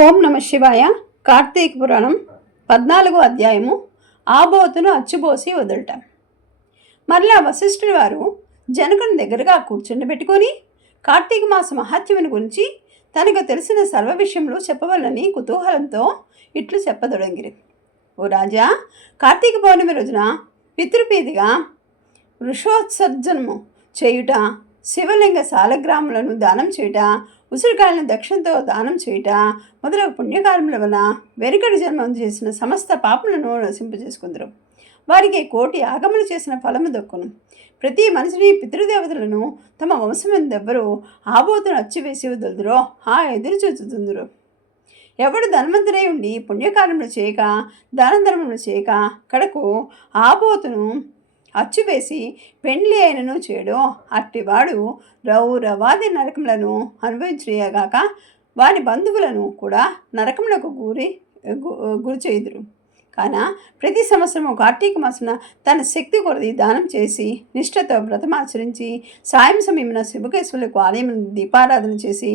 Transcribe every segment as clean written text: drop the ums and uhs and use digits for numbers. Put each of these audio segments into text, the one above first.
ఓం నమ శివాయ. కార్తీక పురాణం 14వ అధ్యాయము. ఆబోతును అచ్చుబోసి వదలట. మరలా వశిష్ఠుడి వారు జనకుని దగ్గరగా కూర్చుండబెట్టుకొని కార్తీక మాస మహాత్మ్యముని గురించి తనకు తెలిసిన సర్వ విషయములు చెప్పవలని కుతూహలంతో ఇట్లు చెప్పదొడంగిరి. ఓ రాజా, కార్తీక పౌర్ణమి రోజున పితృపీతిగా వృషోత్సర్జనము చేయుట, శివలింగ సాలగ్రాములను దానం చేయుట, ఉసిరికాయలను దక్షిణతో దానం చేయుట మొదలగు పుణ్యకార్యముల వలన వెనుకటి జన్మం చేసిన సమస్త పాపములను నశింపజేసుకుందరు. వారికి 1,000,000 యాగములు చేసిన ఫలము దక్కును. ప్రతి మనిషిని పితృదేవతలను తమ వంశమెందెవ్వరూ ఆబోతును అచ్చివేసి వదులుదురో ఆ ఎదురు చూచుతుందురు. ఎవడు ధనవంతుడై ఉండి పుణ్యకార్యములు చేయక దానధర్మములు చేయక కడకు ఆబోతును అచ్చువేసి పెండ్లి అయినను చేయడు, అట్టివాడు రౌరవాది నరకములను అనుభవించుగాక వారి బంధువులను కూడా నరకములకు గురి చేయుదురు. కాన ప్రతి సంవత్సరము కార్తీక మాసమున తన శక్తి కొరది దానం చేసి నిష్ఠతో వ్రతమాచరించి సాయం సమయమున శివకేశ్వరులకు ఆలయం దీపారాధన చేసి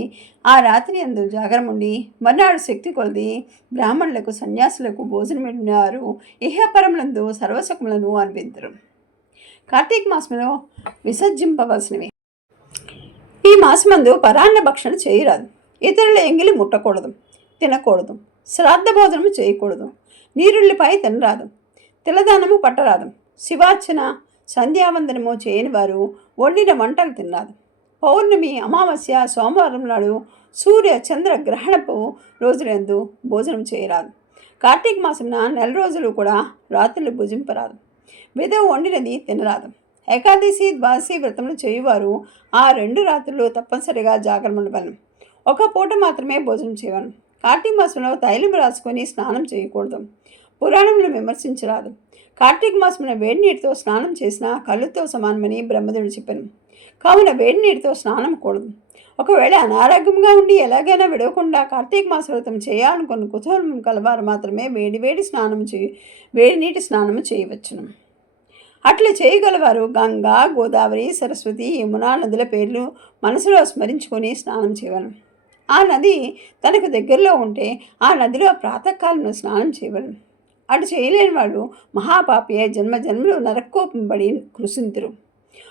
ఆ రాత్రి అందు జాగరముండి మర్నాడు శక్తి కొలది బ్రాహ్మణులకు సన్యాసులకు భోజనం పెట్టినారు ఇహపరములందు సర్వసుఖములను అనుభవించరు. కార్తీక మాసంలో విసర్జింపవలసినవి. ఈ మాసమందు పరాన్న భక్షణ చేయరాదు, ఇతరుల ఎంగిలి ముట్టకూడదు, తినకూడదు, శ్రాద్ధ భోజనము చేయకూడదు, నీరుళ్ళిపై తినరాదు, తిలదానము పట్టరాదు, శివార్చన సంధ్యావందనము చేయని వారు వండిన వంటలు తినరాదు. పౌర్ణమి, అమావాస్య, సోమవారం నాడు సూర్య చంద్ర గ్రహణపు రోజులందు భోజనం చేయరాదు. కార్తీక మాసమున 4 రోజులు కూడా రాత్రులు భుజింపరాదు. విధవ వండినది తినరాదు. ఏకాదశి, ద్వాదశి వ్రతములు చేయువారు ఆ 2 రాత్రులు తప్పనిసరిగా జాగరణ ఉండవలను. ఒక పూట మాత్రమే భోజనం చేయవలను. కార్తీక మాసంలో తైలం రాసుకొని స్నానం చేయకూడదు. పురాణములు విమర్శించరాదు. కార్తీక మాసమున వేడి నీటితో స్నానం చేసిన కళ్ళుతో సమానమని బ్రహ్మదేవుడు చెప్పాను. కావున వేడి నీటితో స్నానం కూడదు. ఒకవేళ అనారోగ్యంగా ఉండి ఎలాగైనా విడవకుండా కార్తీక మాస వ్రతం చేయాలనుకున్న కుతూహలం కలవారు మాత్రమే వేడి నీటి స్నానము చేయవచ్చును. అట్లా చేయగలవారు గంగా, గోదావరి, సరస్వతి, యమున నదుల పేర్లు మనసులో స్మరించుకొని స్నానం చేయవలను. ఆ నది తనకు దగ్గరలో ఉంటే ఆ నదిలో ప్రాతకాలంలో స్నానం చేయవలను. అటు చేయలేని వాళ్ళు మహాపాపియే జన్మలు నరకోపం పడి కృషింతురు.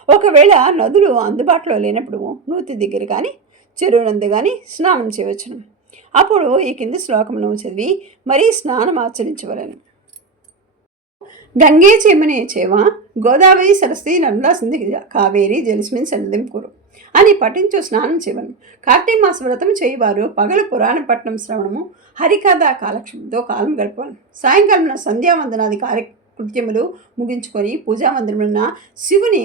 ఒకవేళ నదులు అందుబాటులో లేనప్పుడు నూతి దగ్గర కానీ చెరువునందు కానీ స్నానం చేయవచ్చును. అప్పుడు ఈ కింది శ్లోకమును చదివి మరీ స్నానం ఆచరించవలను. గంగే చేమనే చేవ గోదావరి సరస్వతి నర్మదా సింధు కావేరి జలస్మిన్ సన్నిధిం కురు అని పఠించు స్నానం చేయవను. కార్తీక మాస వ్రతం చేయవారు పగలు పురాణ పట్టణం శ్రవణము, హరికథ కాలక్షేమంతో కాలం గడపవలను. సాయంకాలం సంధ్యావందనాది కార్యకృత్యములు ముగించుకొని పూజామందిరమున శివుని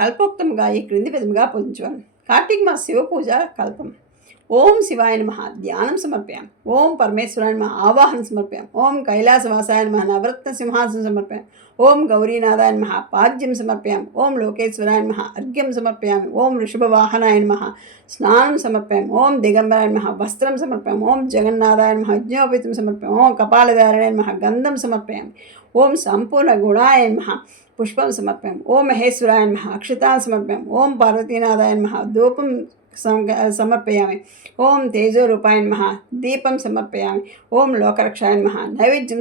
కల్పోక్తముగా ఈ క్రింది విధముగా పూజించవలను. కార్తీక మాస శివ పూజ కల్పం. ఓం శివాయ నమః ధ్యానం సమర్పయామి. ఓం పరమేశ్వరాయ నమః ఆవాహనం సమర్పయామి. ఓం కైలాసవాసాయ నమః నవరత్న సింహాసనం సమర్పయామి. ఓం గౌరీనాథాయ నమః పాద్యం సమర్పయామి. ఓం లోకేశ్వరాయ నమః అర్ఘ్యం సమర్పయామి. ఓం వృషభవాహనాయ నమః స్నానం సమర్పయామి. ఓం దిగంబరాయ నమః వస్త్రం సమర్పయామి. ఓం జగన్నాథాయ నమః యజ్ఞోపేతం సమర్పయామి. ఓం కపాలధారణాయ నమః గంధం సమర్పయామి. ఓం సంపూర్ణ గుణాయ నమః పుష్పం సమర్పయామి. ఓం మహేశ్వరాయ నమః అక్షతాన్ సమర్పయామి. ఓం పార్వతీనాథాయ నమః ధూపం సమర్పయామి. ఓం తేజోరూపాయ నమః దీపం సమర్పయామి. ఓం లోకరక్షాయ నమః నైవేద్యం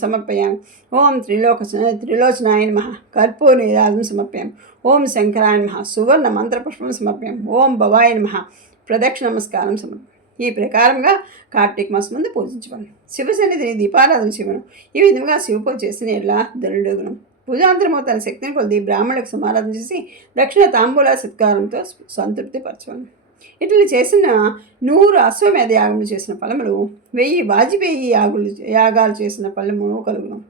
సమర్పయామి. ఓం త్రిలోచనాయ నమః కర్పూర నీరాజం సమర్పయామి. ఓం శంకరాయ నమః సువర్ణ మంత్రపుష్పం సమర్పయామి. ఓం భవాయ నమః ప్రదక్షిణ నమస్కారం సమర్పయామి. ఈ ప్రకారంగా కార్తీక మాసం ముందు పూజించవలను. శివసన్నిధిని దీపారాధన చేయవలను. ఈ విధంగా శివపూజ చేసిన ఎలా ధనుడుగును. పూజాంతరము తన శక్తిని కొద్ది బ్రాహ్మణులకు సమారాధన చేసి దక్షిణ తాంబూల సత్కారంతో సంతృప్తి పరచవలను. ఇట్లా చేసిన 100 అశ్వమేధ యాగములు చేసిన ఫలములు 1000 వాజపేయి యాగాలు చేసిన ఫలమును కలుగును.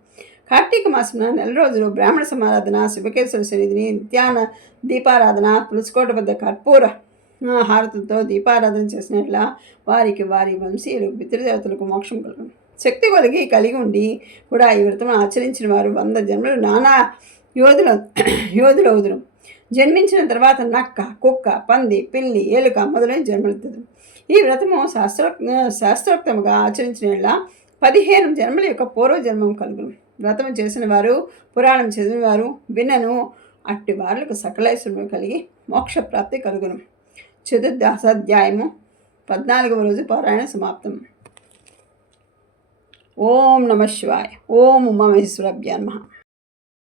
కార్తీక మాసమున 4 రోజులు బ్రాహ్మణ సమారాధన, శివకేశ్వర సన్నిధిని నిత్యాన దీపారాధన, తులసికోట వద్ద కర్పూర హారతులతో దీపారాధన చేసినట్ల వారికి వారి వంశీయులకు పితృదేవతలకు మోక్షం కలుగును. శక్తి కలిగి ఉండి కూడా ఈ వ్రతం ఆచరించిన వారు 100 జన్మలు నానా యోధులవుదురు. జన్మించిన తర్వాత నక్క, కుక్క, పంది, పిల్లి, ఏలుక మొదలైన జన్మలెత్తుదు. ఈ వ్రతము శాస్త్రోక్తముగా ఆచరించిన 15 జన్మల యొక్క పూర్వజన్మం కలుగును. వ్రతం చేసిన వారు, పురాణం చదివిన వారు, వినను అట్టి వారులకు సకలైశ్వర్యము కలిగి మోక్షప్రాప్తి కలుగును. చతుర్దశాధ్యాయము 14వ రోజు పారాయణ సమాప్తం. ఓం నమ శివాయ. ఓం ఉమామహేశ్వరాభ్యాం నమః.